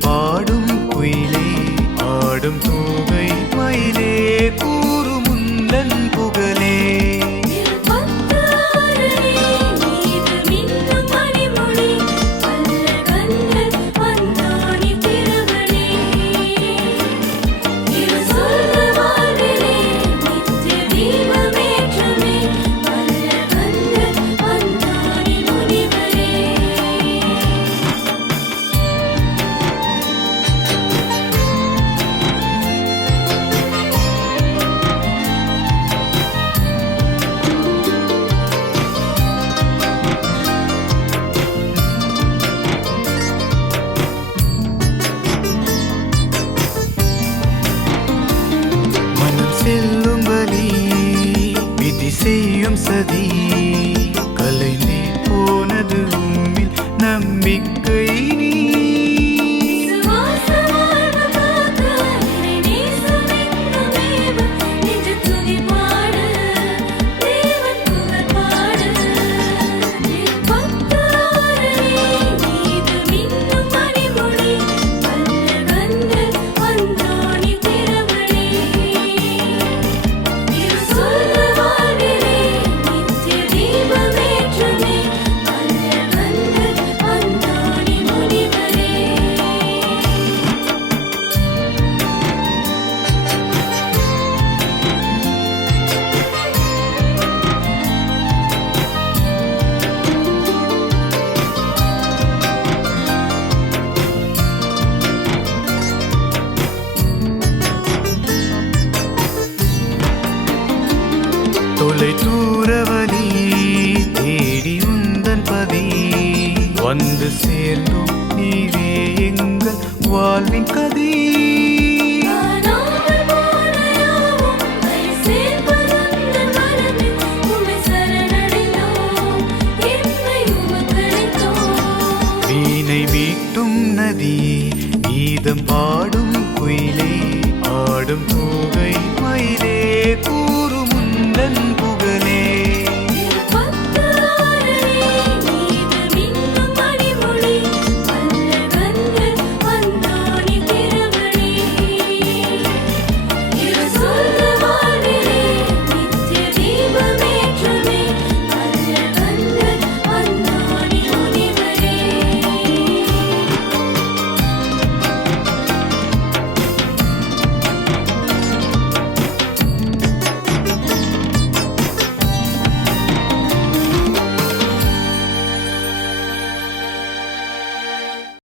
பாடும் குயிலே ஆடும் தூகை மயிலே கூறும் முந்தன் புகழே. செல்லும் வழி விதி செய்யும் சதி கலைந்தே போனது உம்மில் நம்பிக்கை நீ. தொலை தூரவழி தேடி உந்தன் பதி வந்து சேர்ந்தோம் நீரே எங்கள் வாழ்வின் கதி. வீணை மீட்டும் நதி கீதம் பாடும் குயிலே ஆடும் தூகை மயிலே கூறும் முந்தன் புகழே.